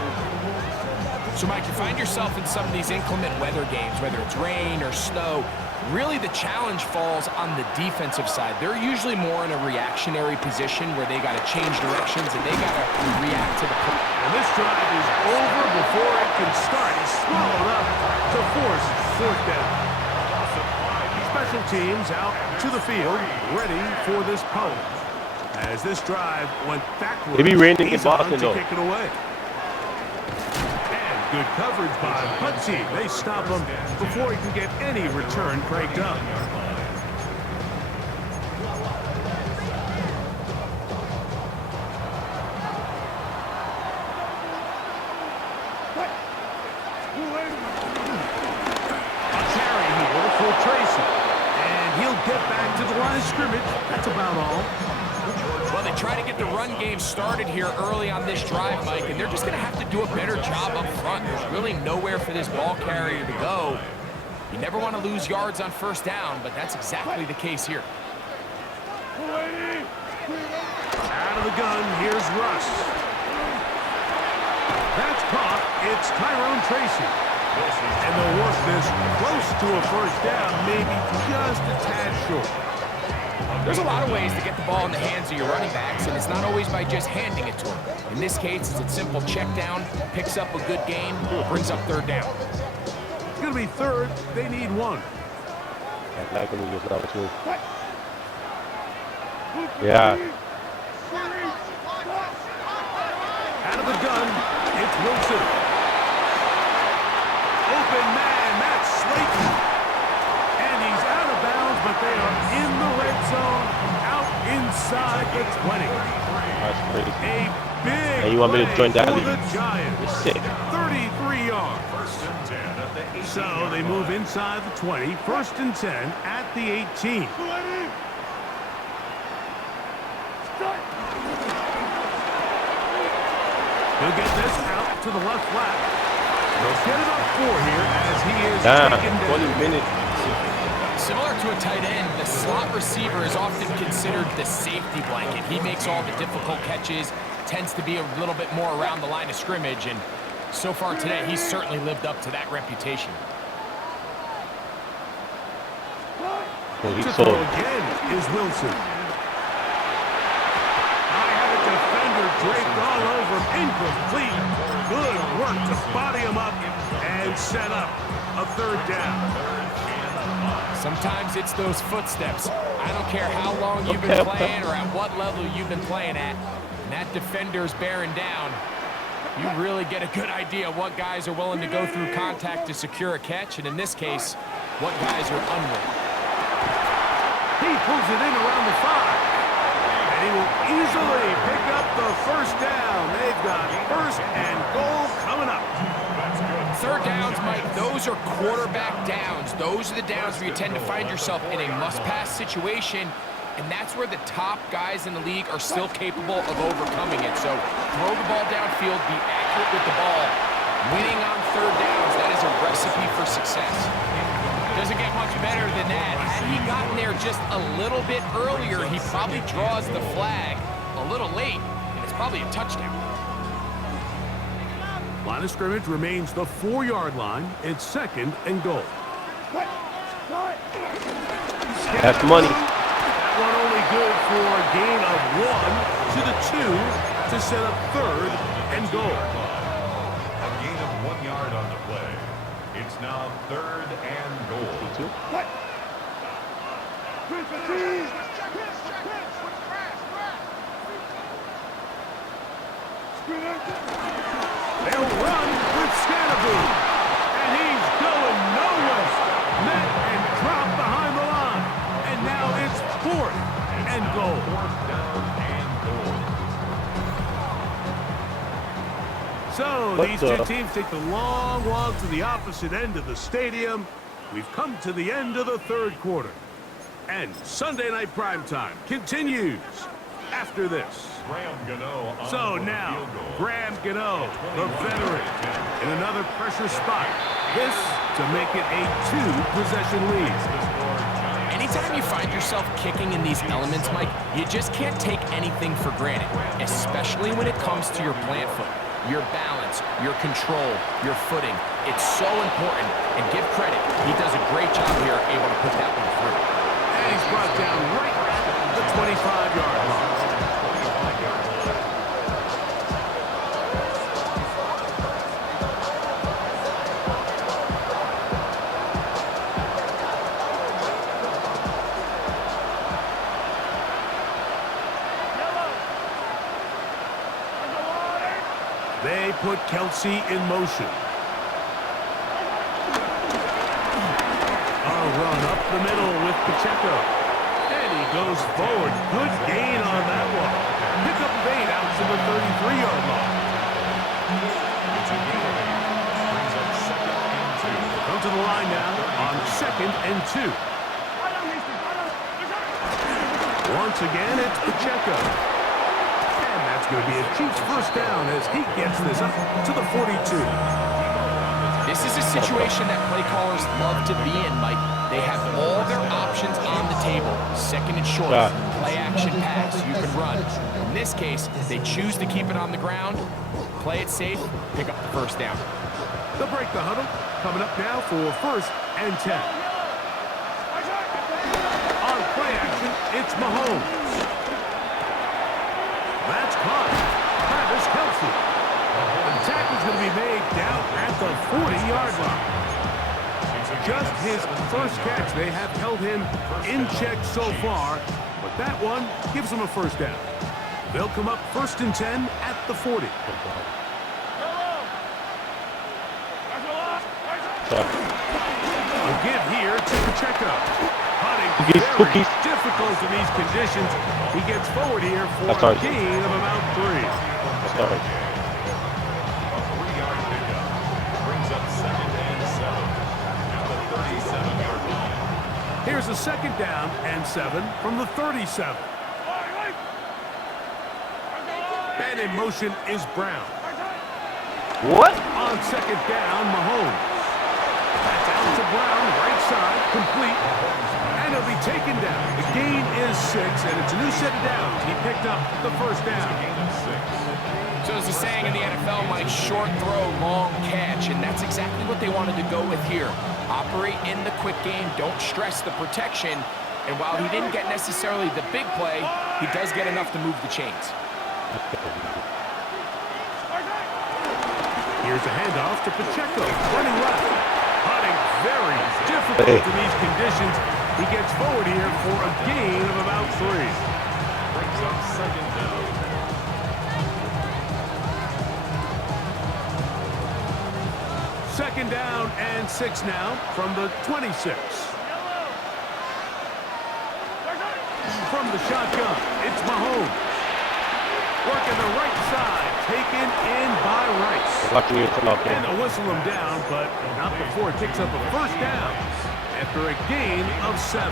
So, Mike, you find yourself in some of these inclement weather games, whether it's rain or snow. Really, the challenge falls on the defensive side. They're usually more in a reactionary position where they got to change directions and they got to react to the play. And this drive is over before it can start. He's swallowed up to force fourth down. Special teams out to the field, ready for this punt. As this drive went backwards, It be raining in he's on Boston, to though. kick it away. And good coverage by punt team. They stop him before he can get any return cranked up. A carry here for Tracy. And he'll get back to the line of scrimmage. That's about all. Well, they try to get the run game started here early on this drive, Mike, and they're just going to have to do a better job up front. There's really nowhere for this ball carrier to go. You never want to lose yards on first down, but that's exactly the case here. Out of the gun, here's Russ. That's caught. It's Tyrone Tracy. And they'll work this close to a first down, maybe just a tad short. There's a lot of ways to get the ball in the hands of your running backs, and it's not always by just handing it to them. In this case, it's a simple check down, picks up a good gain, brings up third down. It's going to be third. They need one. Yeah. Out of the gun, it's Wilson. Open man, that's Slayton. And he's out of bounds, but they are in the red zone, out inside the 20. That's crazy. A big Hey, you want me to join that for league? the Giants. You're sick. 33 yards. So they move inside the 20, first and 10 at the 18. He'll get this out to the left flat. They'll get it up 4 here as he is taken down. 20 minutes. Similar to a tight end, the slot receiver is often considered the safety blanket. He makes all the difficult catches, tends to be a little bit more around the line of scrimmage, and so far today, he's certainly lived up to that reputation. Oh, he's To sold. throw again is Wilson. I have a defender draped all over him. Incomplete. Good work to body him up and set up a third down. Sometimes it's those footsteps. I don't care how long you've been playing or at what level you've been playing at, and that defender's bearing down. You really get a good idea of what guys are willing to go through contact to secure a catch, and in this case, what guys are unwilling. He pulls it in around the 5. And he will easily pick up the first down. They've got first and goal coming up. Third downs, Mike, those are quarterback downs. Those are the downs where you tend to find yourself in a must-pass situation, and that's where the top guys in the league are still capable of overcoming it. So throw the ball downfield, be accurate with the ball. Winning on third downs, that is a recipe for success. Doesn't get much better than that. Had he gotten there just a little bit earlier, he probably draws the flag. A a little late, and it's probably a touchdown. Line of scrimmage remains the 4-yard line. It's 2nd and goal. That's money. That one only good for a gain of 1 to the 2 to set up 3rd and goal. A gain of 1 yard on the play. It's now 3rd and goal. They'll run with Scannaboo. And he's going nowhere. Met and dropped behind the line. And now it's 4th and goal. 4th down and goal. So these two teams take the long walk to the opposite end of the stadium. We've come to the end of the 3rd quarter. And Sunday Night Primetime continues after this. Graham Gano on So for the now, field goal. Graham Gano, the veteran, in another pressure spot. This to make it a 2-possession lead. Anytime you find yourself kicking in these elements, Mike, you just can't take anything for granted, especially when it comes to your plant foot. Your balance, your control, your footing. It's so important, and give credit. He does a great job here able to put that one through. And he's brought down right at the 25-yard line. They put Kelsey in motion. A run up the middle with Pacheco. And he goes forward. Good gain on that one. Pick up 8 out to the 33-yard line. It's a gain of 8. Brings up 2nd and 2. Come to the line now on 2nd and 2. Once again, it's Pacheco. And that's going to be a Chiefs first down as he gets this up to the 42. This is a situation that play callers love to be in, Mike. They have all their options on the table. 2nd and short, play action pass, you can run. In this case, they choose to keep it on the ground, play it safe, pick up the first down. They'll break the huddle. Coming up now for 1st and 10. On play action, it's Mahomes. That's caught. Travis Kelsey. The tackle's going to be made down at the 40-yard line. Just his first catch. They have held him in check so far, but that one gives them a first down. They'll come up 1st and 10 at the 40. A give here to Pacheco. Hunting very difficult in these conditions. He gets forward here for a gain of about 3. A 3-yard pickup. Brings up 2nd and 7 at the 37-yard line. Here's a 2nd down and 7 from the 37. And in motion is Brown. What? On 2nd down, Mahomes. That's out to Brown, right side, complete. And he'll be taken down. The gain is 6, and it's a new set of downs. He picked up the first down. Gain of 6. So as the saying in the NFL, Mike, short throw, long catch, and that's exactly what they wanted to go with here. Operate in the quick game, don't stress the protection, and while he didn't get necessarily the big play, he does get enough to move the chains. Here's a handoff to Pacheco, running left. Hunting very difficult in these conditions. He gets forward here for a gain of about 3. Brings up 2nd down. Second down and 6 now from the 26. From the shotgun, it's Mahomes. Working the right side, taken in by Rice. And they'll whistle him down, but not before it picks up a first down after a gain of 7.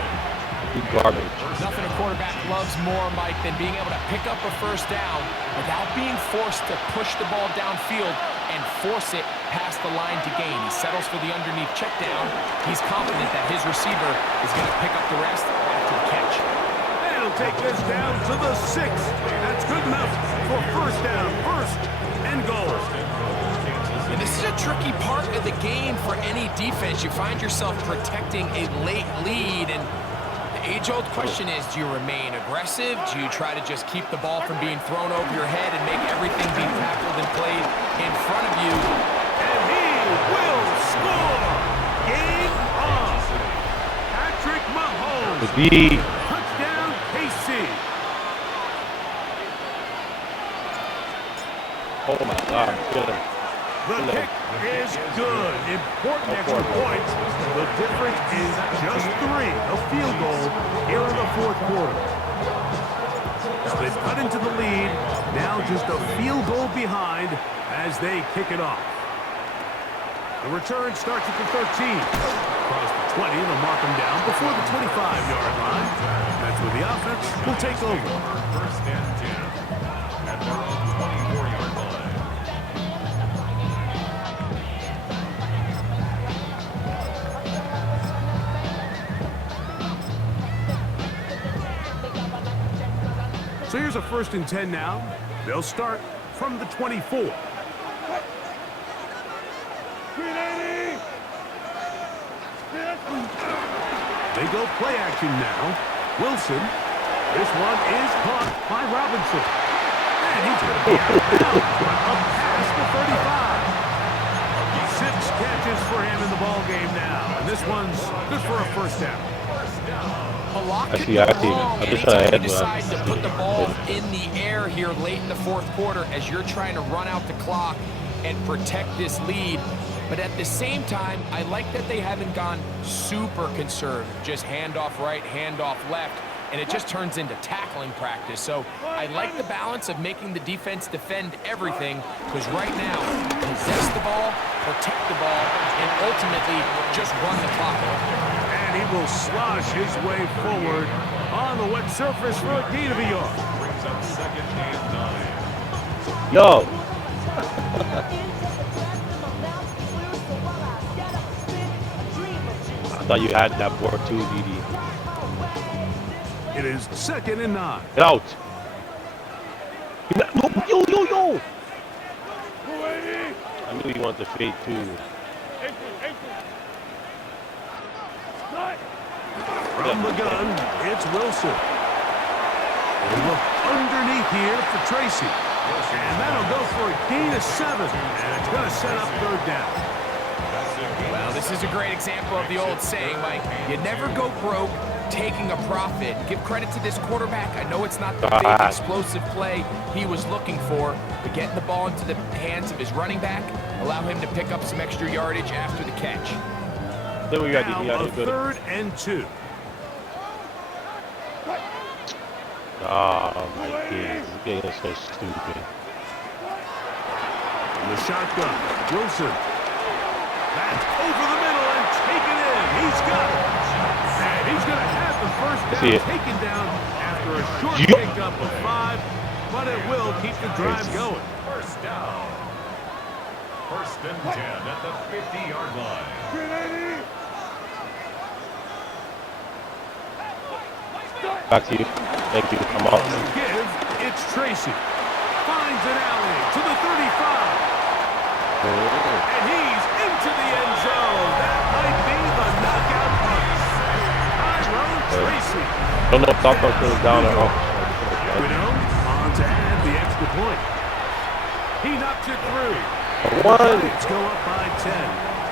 Garbage. Nothing a quarterback loves more, Mike, than being able to pick up a first down without being forced to push the ball downfield and force it past the line to gain. He settles for the underneath check down. He's confident that his receiver is going to pick up the rest after the catch. And he'll take this down to the 6. That's good enough for first down, first and goal. And this is a tricky part of the game for any defense. You find yourself protecting a late lead, and the age-old question is, do you remain aggressive? Do you try to just keep the ball from being thrown over your head and make everything being tackled and played in front of you? And he will score! Game on! Patrick Mahomes! Touchdown, KC! Oh my God, good. The kick is good. Important extra points. The difference is just 3. A field goal here in the fourth quarter. So they've cut into the lead. Now just a field goal behind as they kick it off. The return starts at the 13. Across the 20, they'll mark them down before the 25-yard line. That's where the offense will take over. First and 10 at their own 24-yard line. So here's a 1st and 10 now. They'll start from the 24. They go play action now. Wilson. This one is caught by Robinson. And he's going to be out of bounds. Up past the 35. 6 catches for him in the ball game now. And this one's good for a first down. A lot could Actually, go I think wrong I just anytime you had decide to put the ball in the air here late in the fourth quarter as you're trying to run out the clock and protect this lead. But at the same time, I like that they haven't gone super conservative, just handoff right, handoff left, and it just turns into tackling practice. So I like the balance of making the defense defend everything, because right now, possess the ball, protect the ball, and ultimately just run the clock. And he will slosh his way forward on the wet surface for a gain of a yard. Brings up 2nd and 9. Yo! I thought you had that board too, DD. It is 2nd and 9. Get out! Yo! I knew you wanted to fade too. From the gun, it's Wilson. They look underneath here for Tracy. And that'll go for a gain of 7. And it's going to set up 3rd down. Well, this is a great example of the old saying, Mike. You never go broke taking a profit. Give credit to this quarterback. I know it's not the big explosive play he was looking for, but getting the ball into the hands of his running back, allow him to pick up some extra yardage after the catch. Then we got Now DD out a here. 3rd and 2. Oh my God, this game is so stupid. In the shotgun, Wilson. That's over the middle and taken in. He's got it. And he's going to have the first down taken down after a short pickup of 5, but it will keep the drive going. First down. 1st and 10 at the 50-yard line. Back to you. Thank you. I'm On off. the give, it's Tracy. Finds an alley to the 35. And he's into the end zone. That might be the knockout punch. Tyrone Tracy. Don't know if Tucker goes down or up. Guido on to add the extra point. He knocks it through. Giants go up by 10.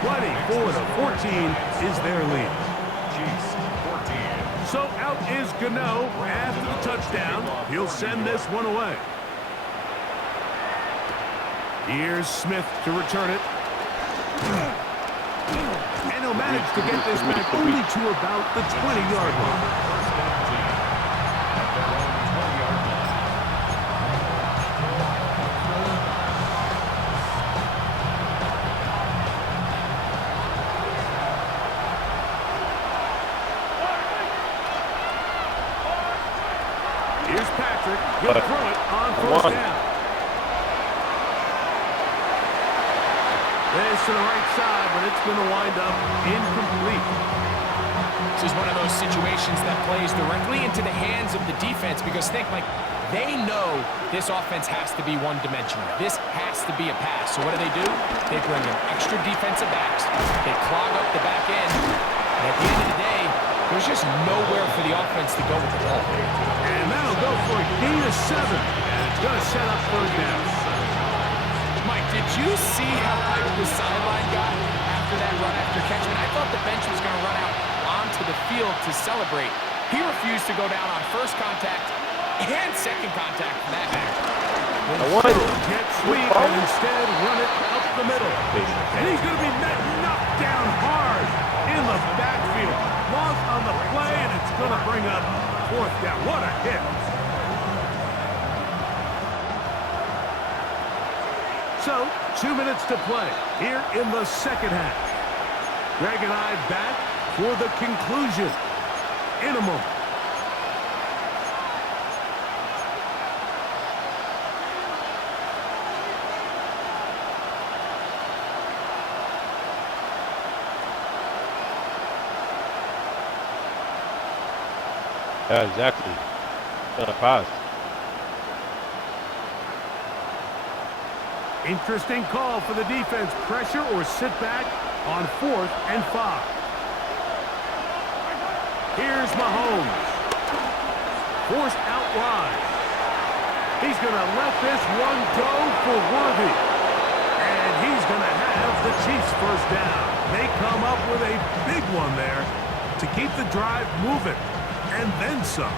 24-14 is their lead. Chiefs 14. So out is Gano after the touchdown. He'll send this one away. Here's Smith to return it. And he'll manage to get this back only to about the 20-yard line. Here's Patrick. He'll throw it on first down. This to the right side, but it's going to wind up incomplete. This is one of those situations that plays directly into the hands of the defense because think, like, they know this offense has to be one-dimensional. This has to be a pass. So what do? They bring in extra defensive backs. They clog up the back end. And at the end of the day, there's just nowhere for the offense to go with the ball. And that'll go for a gain of 7. And it's going to set up third down. Mike, did you see how hyped the sideline got after that run after catch? I mean, I thought the bench was going to run out onto the field to celebrate. He refused to go down on first contact and second contact for that matter. I wanted to get sweep and instead run it up the middle. And he's going to be knocked down hard in the backfield. Lost on the play, and it's going to bring up fourth down. What a hit. So, 2 minutes to play here in the second half. Greg and I back for the conclusion in a moment. Yeah, exactly. Gonna pass. Interesting call for the defense. Pressure or sit back on 4th and 5. Here's Mahomes. Forced out wide. He's going to let this one go for Worthy. And he's going to have the Chiefs first down. They come up with a big one there to keep the drive moving. And then some.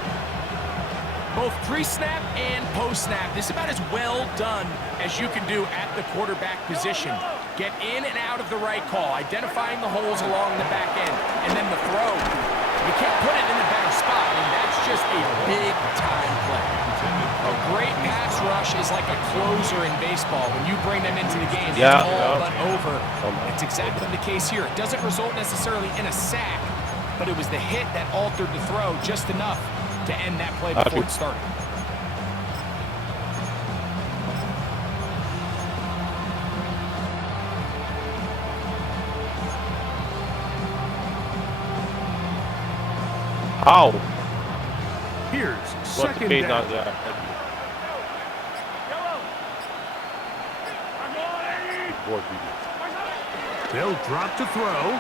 Both pre-snap and post-snap. This is about as well done as you can do at the quarterback position. Get in and out of the right call, identifying the holes along the back end, and then the throw. You can't put it in a better spot. I mean, that's just a big-time play. A great pass rush is like a closer in baseball. When you bring them into the game, it's all but over. It's exactly the case here. It doesn't result necessarily in a sack, but it was the hit that altered the throw just enough to end that play before it started. How? Here's second down. They'll drop to throw.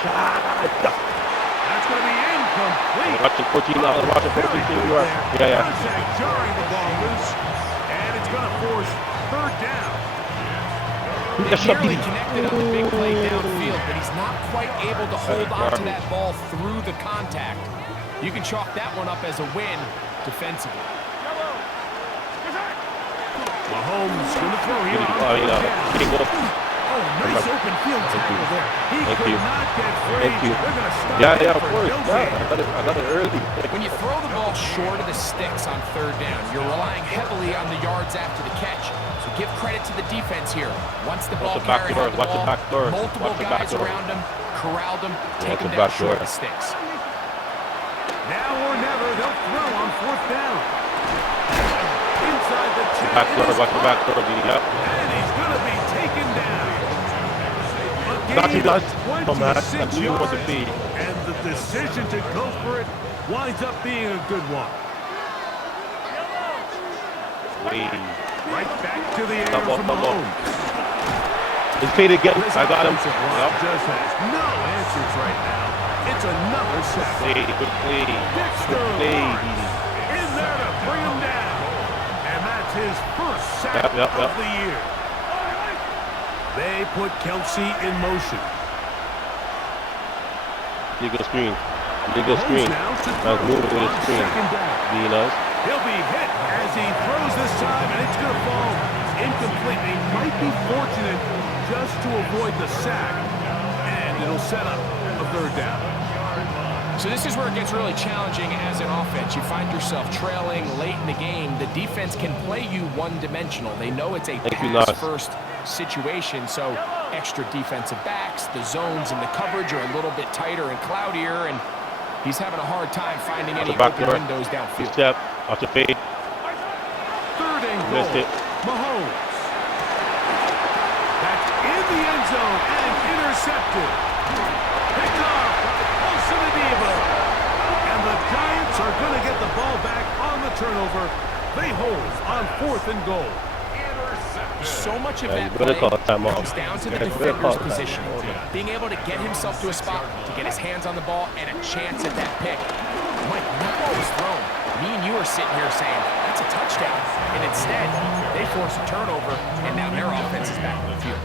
That's going to be incomplete. Watching 14 yards. Yeah. Contact jarring the ball loose, and it's going to force third down. He's nearly connected on the big play downfield, but he's not quite able to hold on to that ball through the contact. You can chalk that one up as a win defensively. Mahomes going to throw here on Oh, nice open field tackle there. He could not get free. They're going to stop it of course. I got it early. When you throw the ball short of the sticks on third down, you're relying heavily on the yards after the catch. So give credit to the defense here. Once the ball carrier had the ball, multiple guys around him, corralled him, take him down short of the sticks. Now or never, they'll throw on fourth down. Inside the 10. Watch the back door. And he's going to be taken down. Not too much. That's you want to be. And the decision to go for it winds up being a good one. Right back to the air from Mahomes. He's paid again. I got him. Just has no answers right now. It's another sack. Good play. In there to bring him down. And that's his first sack of the year. They put Kelsey in motion. Legal screen. That's moving with his screen. He'll be hit as he throws this time, and it's going to fall incomplete. They might be fortunate just to avoid the sack, and it'll set up a third down. So this is where it gets really challenging as an offense. You find yourself trailing late in the game. The defense can play you one-dimensional. They know it's a pass-first situation, so extra defensive backs, the zones and the coverage are a little bit tighter and cloudier, and he's having a hard time finding any open windows downfield. Step, off the fade. Third and goal. Missed it. Mahomes. That's in the end zone and intercepted. Picked off by the pulse of the going to get the ball back on the turnover. They hold on 4th and goal. So much of that better play call a timeout. comes down to the Better call defender's a position. timeout. Being able to get himself to a spot to get his hands on the ball and a chance at that pick. Mike, when that ball was thrown, me and you are sitting here saying, that's a touchdown. And instead, they force a turnover, and now their offense is back on the field.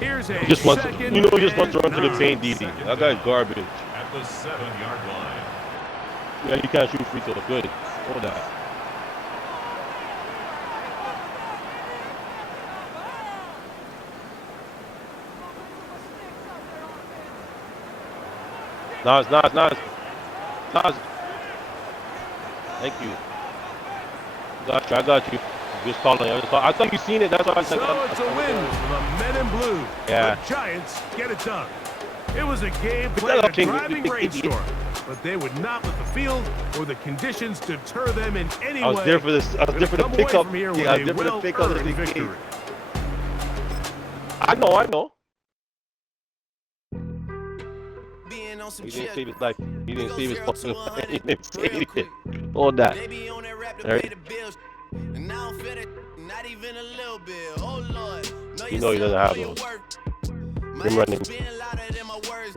Here's a Just wants, second you know, he just wants to run to the and paint, 9. DD. That guy's garbage. At the 7-yard line. Yeah, you can't shoot free throws. Good. Hold that. Nice. Thank you. I got you. Just calling. I thought you seen it. That's why I said. So it's a win for the men in blue. Yeah. The Giants get it done. It was a game Good played in a job, King. driving rainstorm, but they would not let the field or the conditions deter them in any way. I was there for this. I was there for the Come away pickup. from here with Yeah, I was a there for the pickup of the well-earned game. victory. I know. Being on some He didn't shit. save his life. He didn't save his 0 to fucking life. 100 He didn't save real it. quick. All that. They be on that rap to There- pay the bills. And I don't feel it, not even a little bit. Oh Lord, know You know he doesn't have your those. worth. My Him running. actions being louder than my words.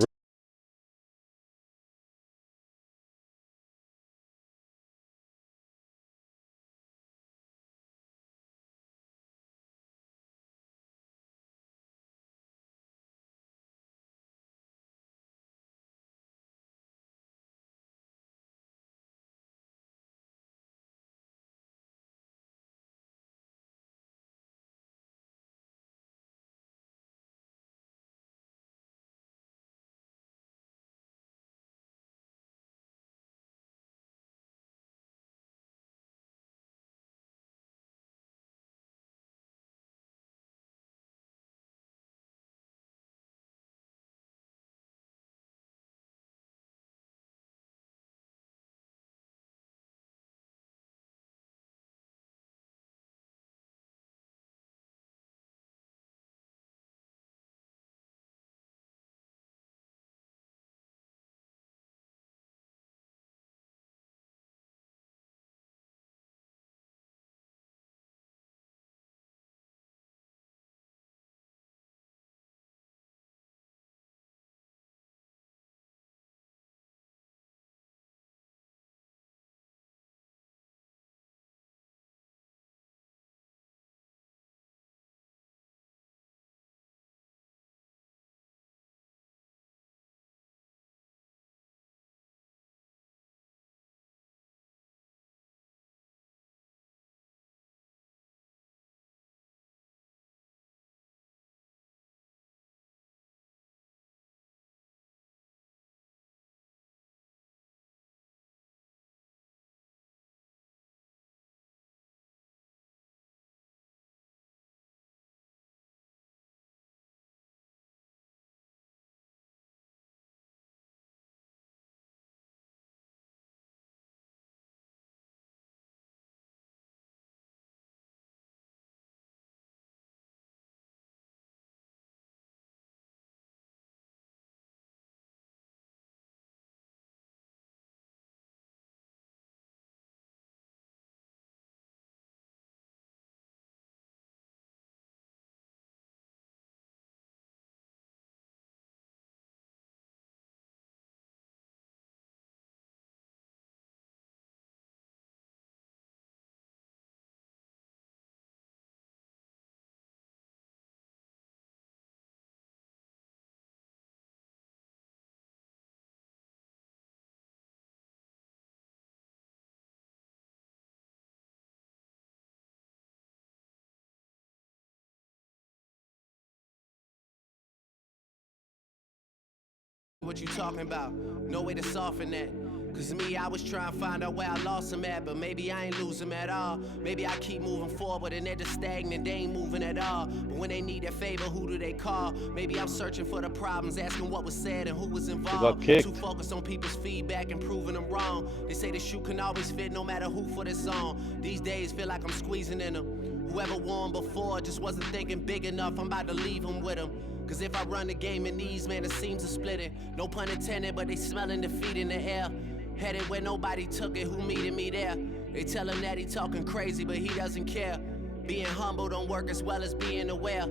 What you talking about? No way to soften that. Cause me, I was trying to find out where I lost him at, but maybe I ain't lose him at all. Maybe I keep moving forward and they're just stagnant, they ain't moving at all. But when they need that favor, who do they call? Maybe I'm searching for the problems, asking what was said and who was involved. Too focused on people's feedback and proving them wrong. They say the shoe can always fit no matter who for this song. These days feel like I'm squeezing in them. Whoever won before just wasn't thinking big enough, I'm about to leave him with him. Cause if I run the game in these, man, it seems to split it. No pun intended, but they smelling defeat in the air. Headed where nobody took it, who meeted me there? They tell him that he talking crazy, but he doesn't care. Being humble don't work as well as being aware.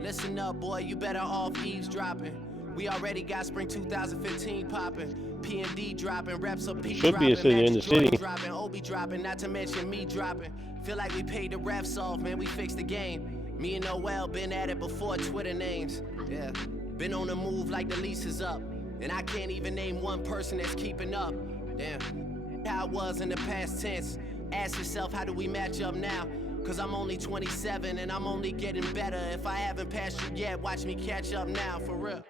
Listen up, boy, you better off eavesdropping. We already got spring 2015 popping. P&D dropping, reps up P Should be a city in the city. dropping, Obi dropping, not to mention me dropping. Feel like we paid the refs off, man, we fixed the game. Me and Noel been at it before Twitter names. Yeah, been on the move like the lease is up. And I can't even name one person that's keeping up. Damn, how it was in the past tense. Ask yourself, how do we match up now? Cause I'm only 27 and I'm only getting better. If I haven't passed you yet, watch me catch up now, for real.